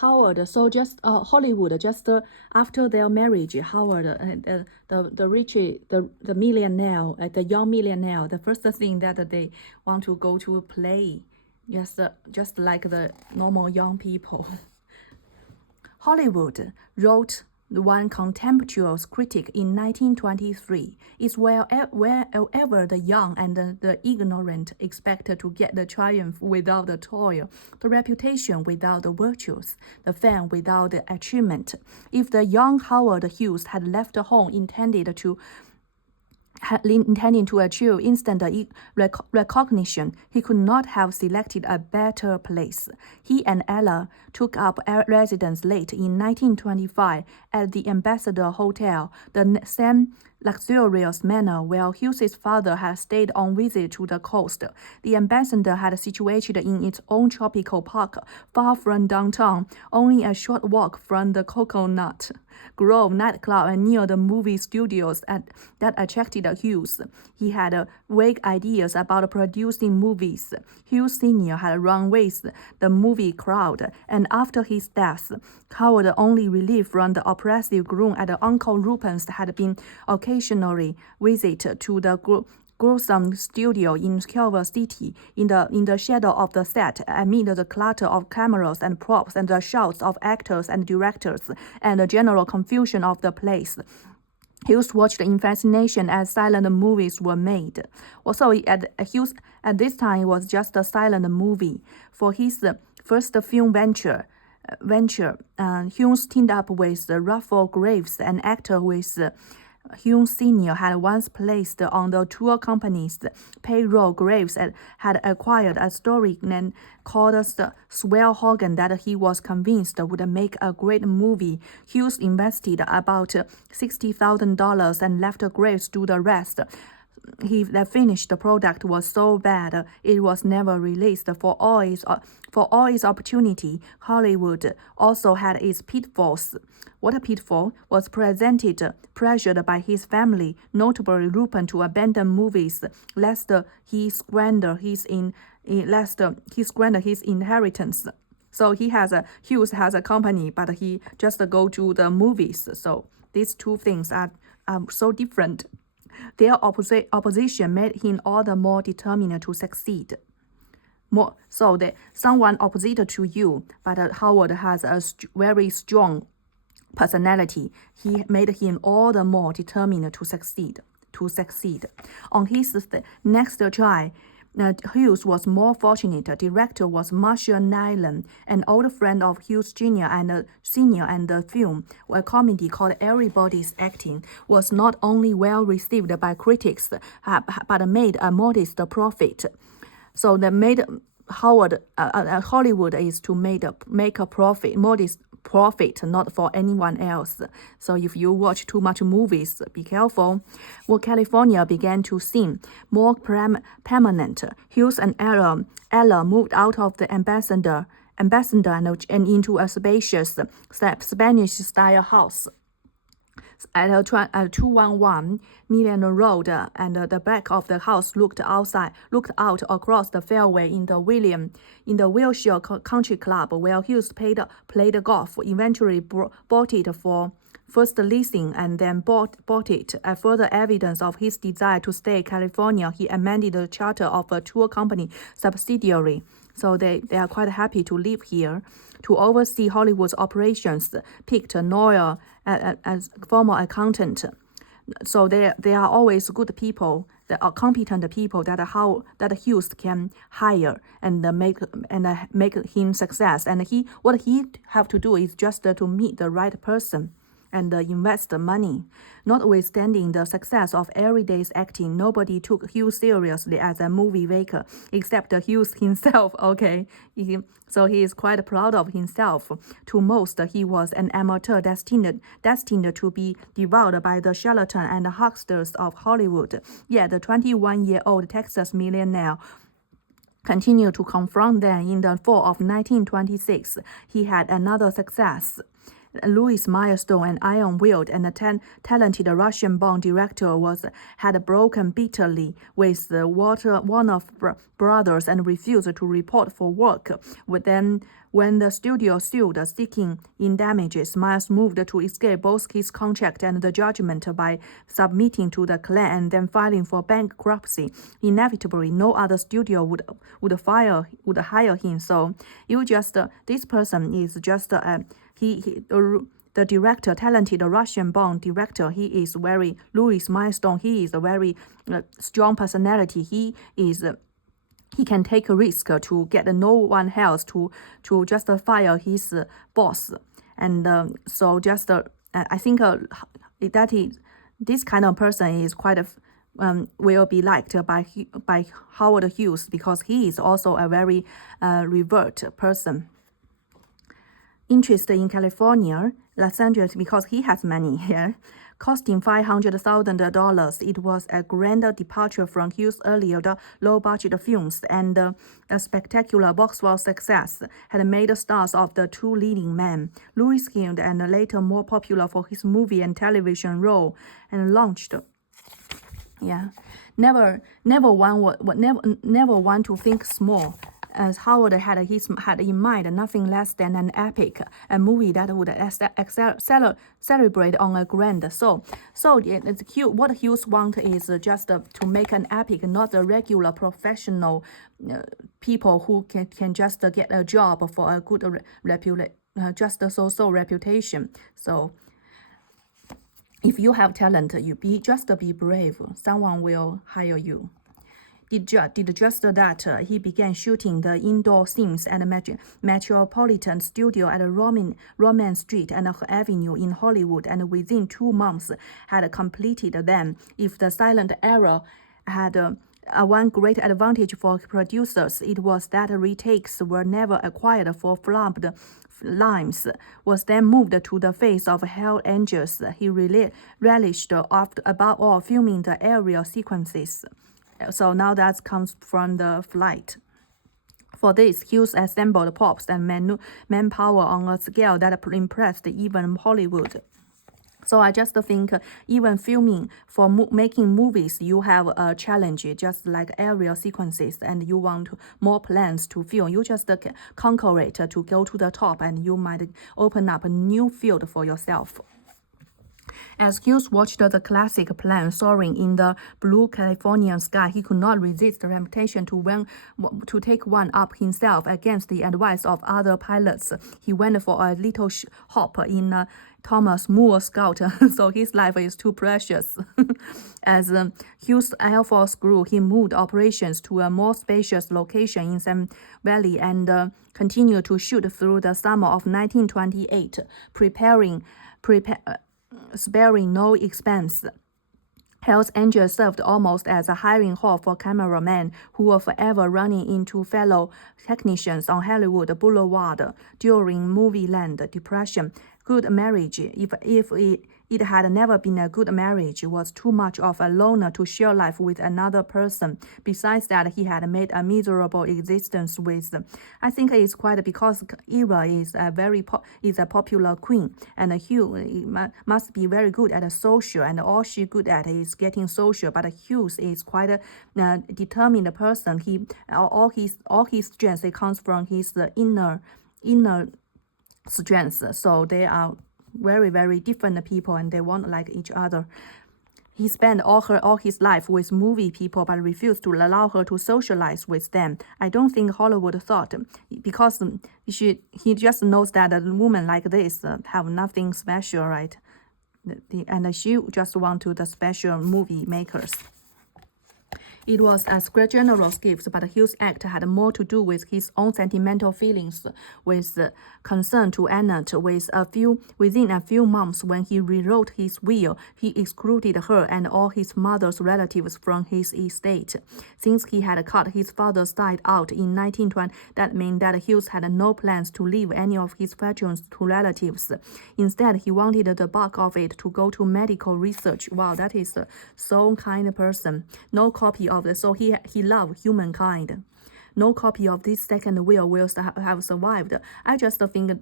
Howard, so just Hollywood, just after their marriage, Howard, the rich, the millionaire, the young millionaire, the first thing that they want to go to play, just like the normal young people. Hollywood wrote one contemptuous critic in 1923, is wherever the young and the ignorant expect to get the triumph without the toil, the reputation without the virtues, the fame without the achievement. If the young Howard Hughes had left home intending to achieve instant recognition, he could not have selected a better place. He and Ella took up residence late in 1925 at the Ambassador Hotel, the same luxurious manor where Hughes's father had stayed on visit to the coast. The Ambassador had situated in its own tropical park, far from downtown, only a short walk from the Coconut Grove nightclub and near the movie studios that attracted Hughes. He had vague ideas about producing movies. Hughes Sr. had run with the movie crowd, and after his death, Howard only relief from the oppressive gloom at Uncle Rupert's had been occasionally visit to the gruesome studio in Culver City, in the shadow of the set, amid the clutter of cameras and props and the shouts of actors and directors, and the general confusion of the place. Hughes watched in fascination as silent movies were made. Also, Hughes at this time was just a silent movie. For his first film venture, Hughes teamed up with Rutherford Graves, an actor with Hughes Sr. had once placed on the tour company's payroll. Graves had acquired a story called Swell Hogan that he was convinced would make a great movie. Hughes invested about $60,000 and left Graves do the rest. The finished product was so bad it was never released. For all its opportunity, Hollywood also had its pitfalls. What pitfall was pressured by his family, notably Rupert, to abandon movies lest he squander his inheritance. So Hughes has a company, but he just go to the movies. So these two things are so different. Their opposition made him all the more determined to succeed. Someone opposite to you, but Howard has a very strong personality. He made him all the more determined to succeed. On his next try, Hughes was more fortunate. Director was Marshall Neilan, an old friend of Hughes Jr. and Sr. and the film, a comedy called Everybody's Acting, was not only well received by critics, but made a modest profit. So Hollywood is to make a profit, modest profit, not for anyone else. So if you watch too much movies, be careful. Well, California began to seem more permanent. Hughes and Ella moved out of the Ambassador and into a spacious Spanish-style house at 211 Million Road, and the back of the house looked out across the fairway in the Wilshire Country Club, where Hughes played golf. Eventually bought it for first leasing and then bought it. As further evidence of his desire to stay in California, he amended the charter of a tour company subsidiary. So they are quite happy to live here. To oversee Hollywood's operations, picked Noel as former accountant. So they are always good people, that are competent people that Hughes can hire and make him success. And what he have to do is just to meet the right person and invest the money. Notwithstanding the success of Everyday's Acting, nobody took Hughes seriously as a movie maker except Hughes himself. Okay, so he is quite proud of himself. To most, he was an amateur destined to be devoured by the charlatan and hucksters of Hollywood. Yet the 21-year-old Texas millionaire continued to confront them. In the fall of 1926, he had another success. Louis Milestone, an iron-willed and talented Russian-born director, had broken bitterly with the Warner Brothers and refused to report for work. When the studio sued, seeking in damages, Miles moved to escape both his contract and the judgment by submitting to the Klan and then filing for bankruptcy. Inevitably, no other studio would hire him. So this person is just the director, talented Russian-born director. He is very Louis Milestone. He is a very strong personality. He can take a risk to get no one else to just fire his boss. And so just I think this kind of person is quite will be liked by Howard Hughes, because he is also a very revert person. Interest in California, Los Angeles, because he has money here. Costing $500,000, it was a grand departure from Hughes' earlier low-budget films, and a spectacular box office success had made stars of the two leading men. Louis Hill, and later more popular for his movie and television role, and launched. Never want to think small. As Howard had in mind nothing less than an epic, a movie that would celebrate on a grand. So what Hughes wants is just to make an epic, not a regular professional people who can just get a job for a good so reputation. So if you have talent, be brave. Someone will hire you. Did just that, he began shooting the indoor scenes at the Metropolitan Studio at Roman Street and Avenue in Hollywood, and within 2 months had completed them. If the silent era had one great advantage for producers, it was that retakes were never acquired for flopped lines, was then moved to the face of Hell Angels. He relished above all filming the aerial sequences. So now that comes from the flight. For this, Hughes assembled props and manpower on a scale that impressed even Hollywood. So I just think even filming for making movies, you have a challenge, just like aerial sequences, and you want more plans to film. You just conquer it to go to the top, and you might open up a new field for yourself. As Hughes watched the classic plane soaring in the blue Californian sky, he could not resist the temptation to take one up himself. Against the advice of other pilots, he went for a little hop in Thomas Moore Scout, so his life is too precious. As Hughes Air Force grew, he moved operations to a more spacious location in Sun Valley and continued to shoot through the summer of 1928, sparing no expense. Hells Angels served almost as a hiring hall for cameramen who were forever running into fellow technicians on Hollywood Boulevard during movie land depression. Good marriage, if it had never been a good marriage, was too much of a loner to share life with another person. Besides that, he had made a miserable existence with. I think it's quite because Eva is a popular queen, and Hugh must be very good at social, and all she's good at is getting social. But Hughes is quite a determined person. All his strengths comes from his inner strengths. So they are very, very different people, and they won't like each other. He spent all his life with movie people, but refused to allow her to socialize with them. I don't think Hollywood thought, because he just knows that a woman like this have nothing special, right? And she just want to the special movie makers. It was a generous gift, but Hughes' act had more to do with his own sentimental feelings, with concern to Annette. Within a few months, when he rewrote his will, he excluded her and all his mother's relatives from his estate. Since he had cut his father's side out in 1920, that meant that Hughes had no plans to leave any of his fortunes to relatives. Instead, he wanted the bulk of it to go to medical research. Wow, that is so kind person. No copy of it, so he loved humankind. no copy of this second will have survived. I just think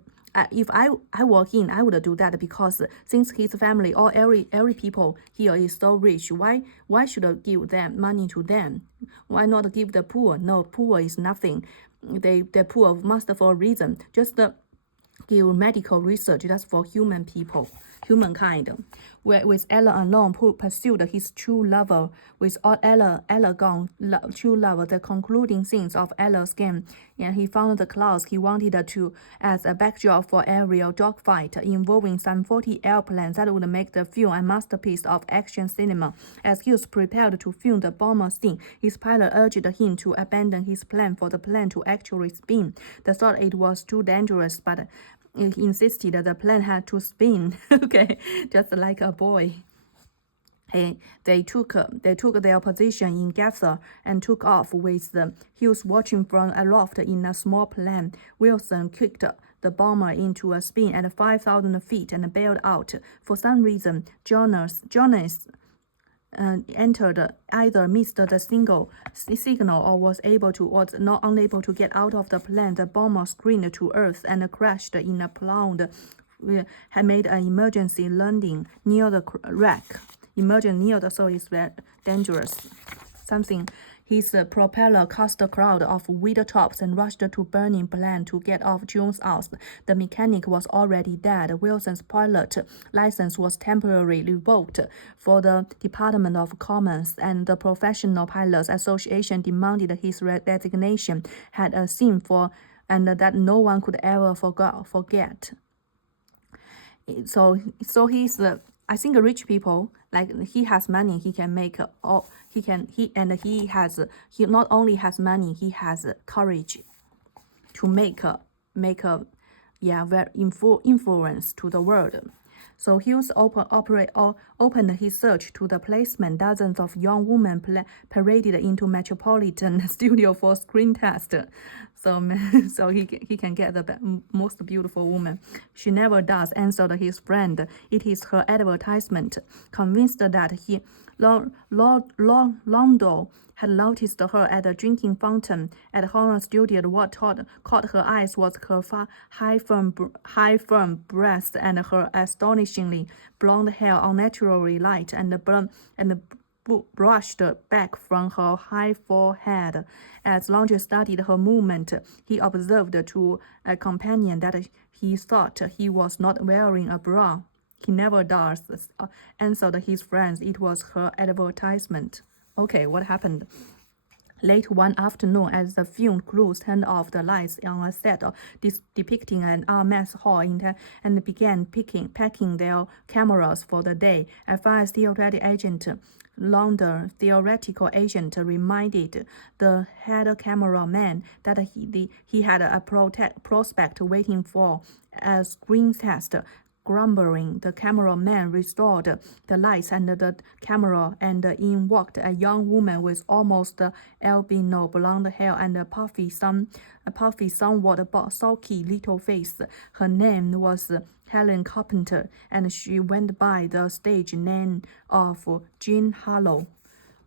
if I were him, I would do that, because since his family or every people here is so rich, why should I give them money to them? Why not give the poor? No, poor is nothing. They're poor must for a reason. Just give medical research, that's for humankind. Where with Ella alone, who pursued his true lover, with all Ella gone, true lover, the concluding scenes of Ella's game, and he found the clouds he wanted to as a backdrop for aerial dogfight involving some 40 airplanes that would make the film a masterpiece of action cinema. As Hughes prepared to film the bomber scene, his pilot urged him to abandon his plan for the plane to actually spin. They thought it was too dangerous, but he insisted that the plane had to spin. Okay, just like a boy. They took their position in Gaza and took off with Hughes watching from aloft in a small plane. Wilson kicked the bomber into a spin at 5,000 feet and bailed out. For some reason, Jonas entered, either missed the signal or was not unable to get out of the plane. The bomber screamed to earth and crashed in a pond. Had made an emergency landing near the wreck. So it's very dangerous. His propeller caused a cloud of wind tops and rushed to burning plane to get off Jones' house. The mechanic was already dead. Wilson's pilot license was temporarily revoked for the Department of Commerce, and the Professional Pilots Association demanded his resignation. Had a scene for, and that no one could ever forget. So he's I think rich people, like, he has money, he can make he not only has money, he has courage to make very influence to the world. So Hughes opened his search to the placement. Dozens of young women paraded into Metropolitan Studio for screen test. So he can get the most beautiful woman. She never does, answered his friend. It is her advertisement. Convinced that Londo had noticed her at the drinking fountain at Horner Studio. What caught her eyes was her high firm breasts and her astonishingly blonde hair, unnaturally light and brushed back from her high forehead. As Londo studied her movement, he observed to a companion that he thought he was not wearing a bra. He never does, answered his friends. It was her advertisement. Okay, what happened? Late one afternoon, as the film crews turned off the lights on a set depicting an mess hall and began packing their cameras for the day, a fire theoretic agent, reminded the head cameraman that he had a prospect waiting for a screen test. Grumbling, the cameraman restored the lights and the camera, and in walked a young woman with almost albino blonde hair and a puffy, somewhat sulky little face. Her name was Helen Carpenter, and she went by the stage name of Jean Harlow.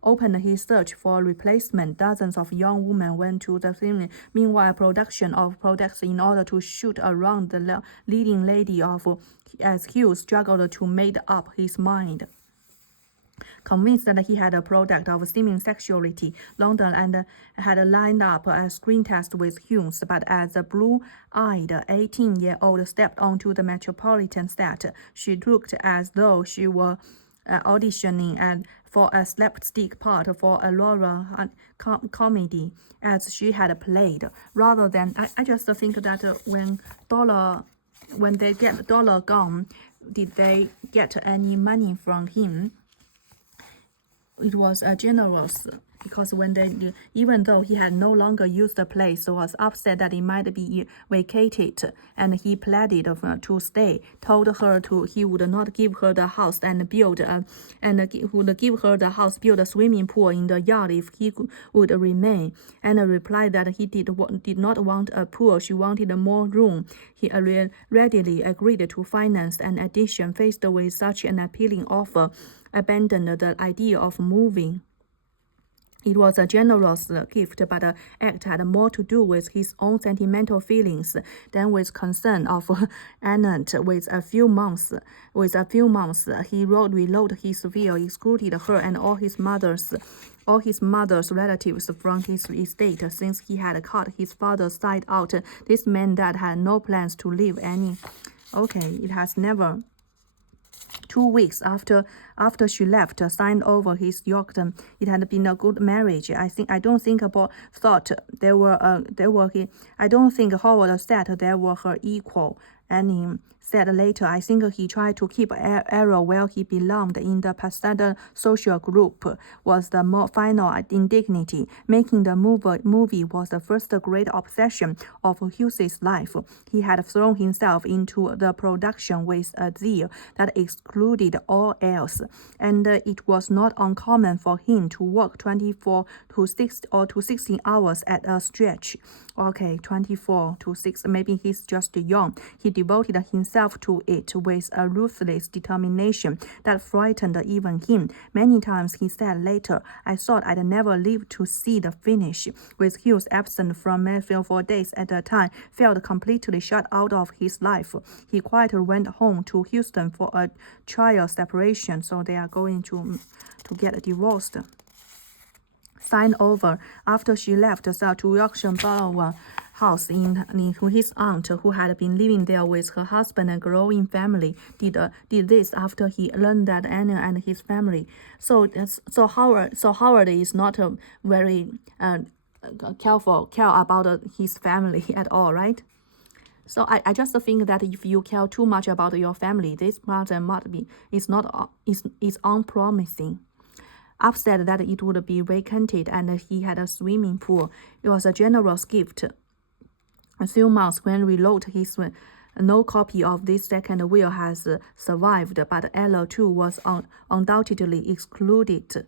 Opened his search for replacement. Dozens of young women went to the film. Meanwhile, production of products in order to shoot around the leading lady as Hughes struggled to make up his mind. Convinced that he had a product of seeming sexuality, London and had lined up a screen test with Hughes, but as a blue-eyed 18-year-old stepped onto the Metropolitan set, she looked as though she were auditioning for a slapstick part for a Laura comedy, as she had played. Rather than, I just think that when they get Dollar gone, did they get any money from him? It was generous, because when even though he had no longer used the place, was upset that it might be vacated, and he pleaded to stay. Told her he would not give her the house and build a swimming pool in the yard if he would remain. And replied that he did not want a pool; she wanted more room. He readily agreed to finance an addition. Faced with such an appealing offer, abandoned the idea of moving. It was a generous gift, but the act had more to do with his own sentimental feelings than with concern of Annette. With a few months, he rewrote his will, excluded her and all his mother's relatives from his estate, since he had cut his father's side out. This meant that had no plans to leave any. Okay, it has never. 2 weeks after she left, signed over his Yorkton. It had been a good marriage. I don't think Howard said they were her equal. And said later, I think he tried to keep Errol where he belonged in the Pasadena social group was the more final indignity. Making the movie was the first great obsession of Hughes's life. He had thrown himself into the production with a zeal that excluded all else, and it was not uncommon for him to work 24 to 6 or to 16 hours at a stretch. Okay, 24 to 6, maybe he's just young. He devoted himself to it with a ruthless determination that frightened even him. Many times he said later, I thought I'd never live to see the finish. With Hughes absent from Mayfield for days at a time, felt completely shut out of his life. He quietly went home to Houston for a trial separation, so they are going to get divorced. Signed over after she left to Yorkshire Boulevard house in his aunt, who had been living there with her husband and growing family, did this after he learned that Anna and his family. So Howard is not very care about his family at all, right? So I just think that if you care too much about your family, this part is unpromising. Upset that it would be vacated and he had a swimming pool. It was a generous gift. A few months when we wrote his no copy of this second will has survived, but Ella too was undoubtedly excluded.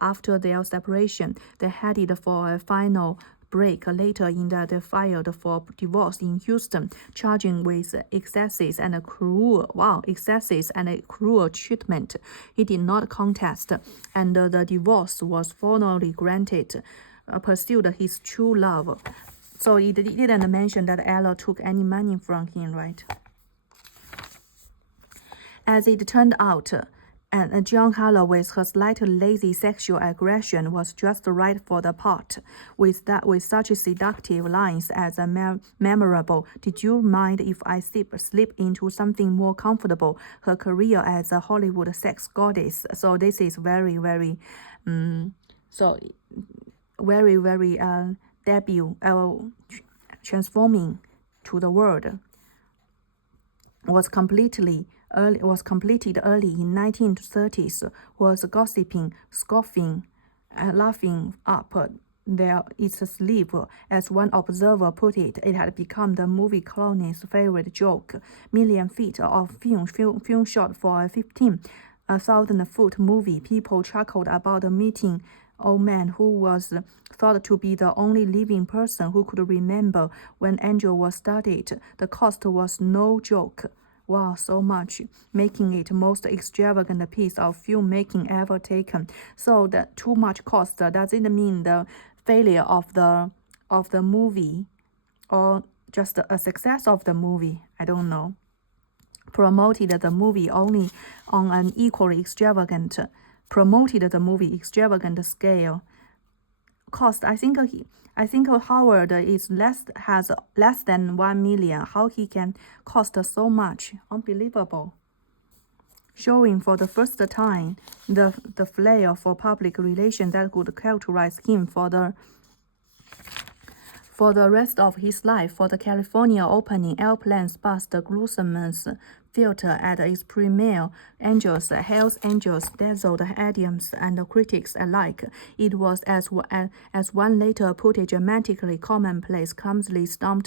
After their separation. They headed for a final break. Later in that they filed for divorce in Houston, charging with excesses and cruel treatment. He did not contest, and the divorce was formally granted. Pursued his true love. So it didn't mention that Ella took any money from him, right? As it turned out, and John Harlow, with her slightly lazy sexual aggression, was just right for the part. With such seductive lines as memorable, did you mind if I slip into something more comfortable? Her career as a Hollywood sex goddess. So this is very, very, debut, transforming to the world. Was completed early in 1930s, was gossiping, scoffing, laughing up its sleeve. As one observer put it, it had become the movie colony's favorite joke. Million feet of film shot for a 15,000-foot movie. People chuckled about the meeting old man who was thought to be the only living person who could remember when Angel was studied. The cost was no joke. Wow, so much, making it most extravagant piece of filmmaking ever taken. So the too much cost, does it mean the failure of the movie, or just a success of the movie? I don't know. Promoted the movie only on an equally extravagant scale. Cost, I think Howard has less than 1 million. How he can cost so much? Unbelievable. Showing for the first time the flair for public relations that could characterize him for the rest of his life. For the California opening, airplanes bust Glusman's theater at its premiere. Angels, Hells Angels dazzled audience and critics alike. It was, as one later put it, dramatically commonplace, clumsily strung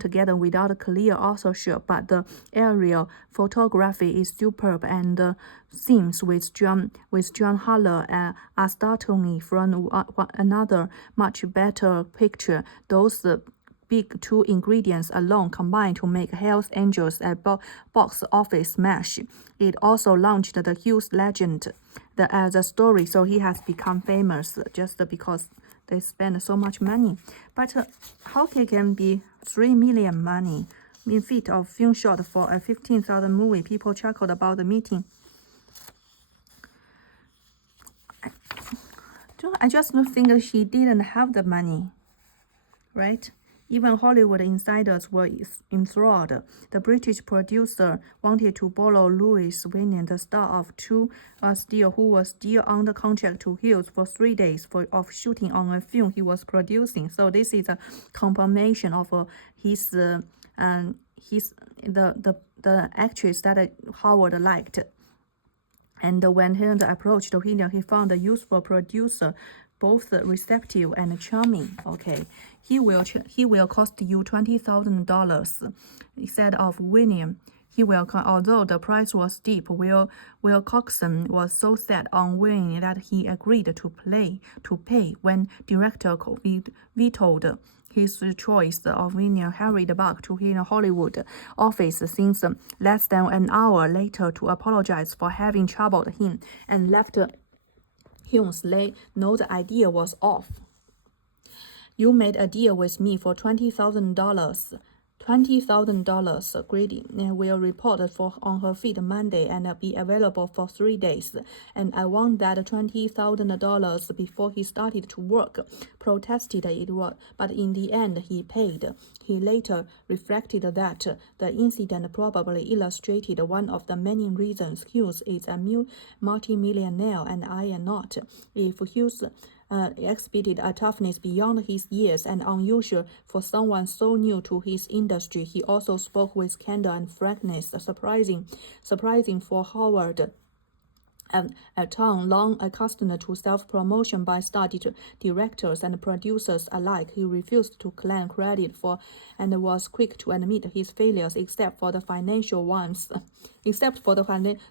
together without clear authorship, but the aerial photography is superb, and the scenes with John Harlow are startlingly from another much better picture. Those big two ingredients alone combined to make Hell's Angels a box office smash. It also launched the Hughes legend as a story, so he has become famous just because they spend so much money. But how can be 3 million money in feet of film shot for a 15,000 movie? People chuckled about the meeting. I just think she didn't have the money, right? Even Hollywood insiders were enthralled. The British producer wanted to borrow Louis Winnian, the star of Two Steel, who was still under contract to Hughes for 3 days of shooting on a film he was producing. So this is a confirmation of the actress that Howard liked. And when he approached him, he found a useful producer, both receptive and charming. Okay, he will cost you $20,000 instead of William. He will, although the price was steep, Will Coxon was so set on winning that he agreed to pay when director vetoed his choice of Winnian. Hurried back to his Hollywood office since less than an hour later to apologize for having troubled him and left Hughes know the idea was off. You made a deal with me for $20,000. $20,000. Grady will report on her feed Monday and be available for 3 days. And I want that $20,000 before he started to work. Protested it was, but in the end he paid. He later reflected that the incident probably illustrated one of the many reasons Hughes is a multi-millionaire and I am not. If Hughes exhibited a toughness beyond his years and unusual for someone so new to his industry, he also spoke with candor and frankness, surprising for Howard. A town long accustomed to self-promotion by star directors and producers alike, he refused to claim credit for and was quick to admit his failures, except for the financial ones.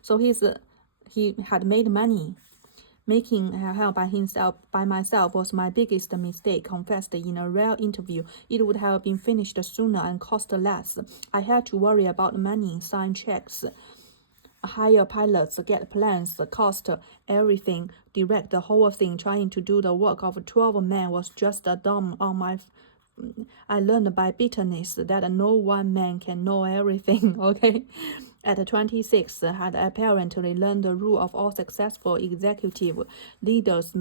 So he had made money. Making help by myself was my biggest mistake, confessed in a rare interview. It would have been finished sooner and cost less. I had to worry about money, sign checks, hire pilots, get plans, cost everything, direct the whole thing. Trying to do the work of 12 men was just a dawn on my. I learned by bitterness that no one man can know everything. Okay. At 26, had apparently learned the rule of all successful executive leaders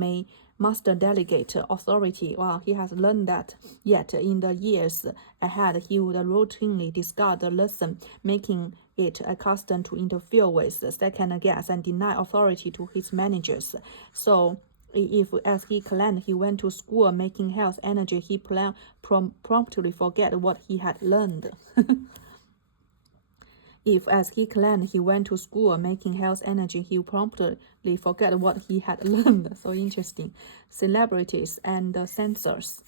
must delegate authority. Well, he has learned that. Yet, in the years ahead, he would routinely discard the lesson, making it a custom to interfere with, second guess, and deny authority to his managers. So, if, as he claimed, he went to school making Hell's Energy, he promptly forget what he had learned. If, as he claimed, he went to school making Hell's Energy, he promptly forgot what he had learned. So interesting. Celebrities and censors.